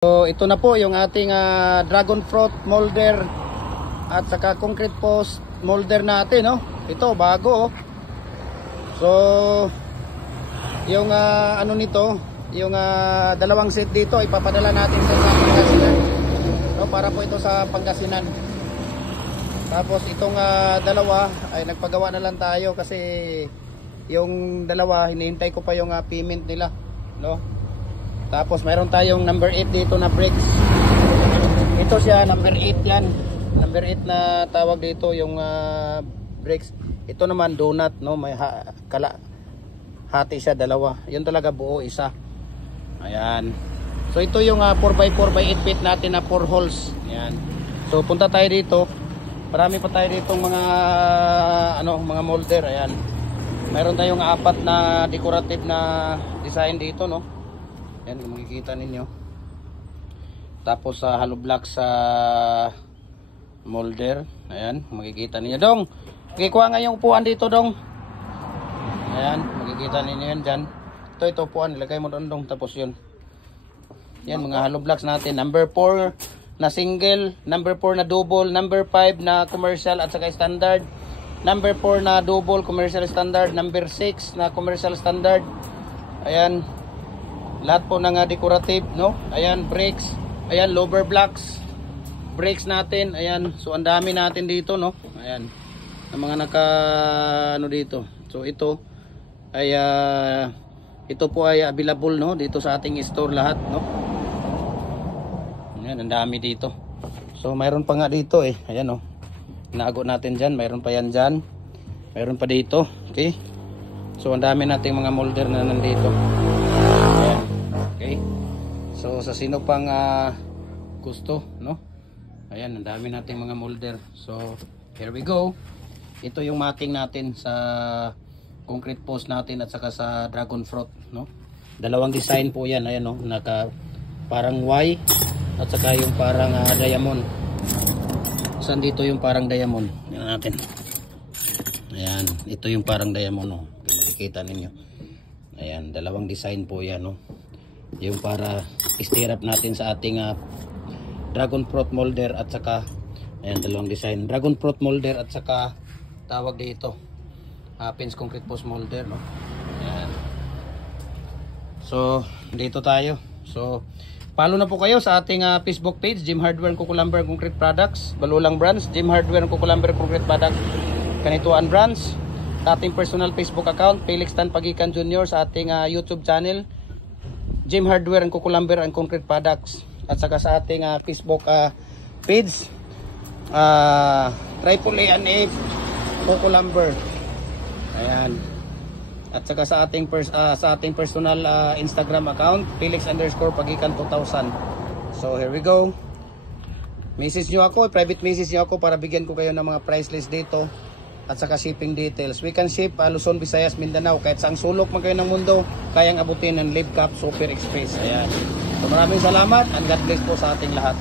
So ito na po yung ating dragon fruit molder at saka concrete post molder natin, no? Ito bago, oh. So yung ano nito, yung dalawang set dito ipapadala natin sa Pangasinan. No, para po ito sa Pangasinan. Tapos itong dalawa ay nagpagawa na lang tayo kasi yung dalawa hinihintay ko pa yung payment nila, no? Tapos mayroon tayong number 8 dito na brakes. Ito siya, number 8 yan. Number 8 na tawag dito yung brakes. Ito naman donut, no? May hati siya dalawa. Yun talaga buo isa. Ayan. So ito yung 4x4 by 8 feet natin na 4 holes. Ayan. So punta tayo dito. Marami pa tayo ditong mga mga molder. Ayan. Mayroon tayong 4 na decorative na design dito, no? Yan, makikita ninyo. Tapos sa hollow block sa molder. Ayan, makikita ninyo. Dong, pakikuha nga yung upuan dito, Dong. Ayan, makikita ninyo yan dyan. Ito upuan, ilagay mo doon, Dong. Tapos yun. Yan, mga hollow blocks natin. Number 4 na single, number 4 na double, number 5 na commercial at saka standard, number 4 na double, commercial standard, number 6 na commercial standard. Ayan. Lahat po ng decorative, no? Ayan, brakes. Ayan, lower blocks. Brakes natin. Ayan. So, ang dami natin dito, no? Ayan. Ang mga dito. So, ito ay ito po ay available, no? Dito sa ating store lahat, no? Ayan, ang dami dito. So, mayroon pa nga dito, eh. Ayan, no? Inago natin dyan. Mayroon pa yan dyan. Mayroon pa dito. Okay? So, ang dami nating mga molder na nandito. Ayan. Okay. So sa sino pang gusto, no? Ayan, ang dami nating mga molder. So here we go. Ito yung matting natin sa concrete post natin at saka sa dragon fruit, no? Dalawang design po 'yan, ayan, no? Naka parang Y at saka yung parang diamond. Saan dito yung parang diamond? Yan natin. Ayan, ito yung parang diamond, no? Makikita ninyo. Ayan, dalawang design po 'yan, no? Yung para stirrup natin sa ating dragon fruit molder at saka ayan, dalawang design, dragon fruit molder at saka tawag dito pins concrete post molder, no? Ayan. So dito tayo. So follow na po kayo sa ating Facebook page, Jim Hardware Kukulamber Concrete Products, Balulang Brands, Jim Hardware Kukulamber Concrete Products, Kanituan Brands, ating personal Facebook account, Felix Tan Pagikan Jr. sa ating YouTube channel, Jim Hardware and Kukulamber and Concrete Products, at saka sa ating Facebook page, AAA Kukulamber. Ayan. At saka sa ating personal Instagram account, Felix_Pagikan 2000. So here we go. Message nyo ako, private message nyo ako para bigyan ko kayo ng mga price list dito at saka shipping details. We can ship Luzon, Visayas, Mindanao. Kahit saang sulok man kayo ng mundo, kayang abutin ng Live Cap Super Express. Ayan. So maraming salamat and God bless po sa ating lahat.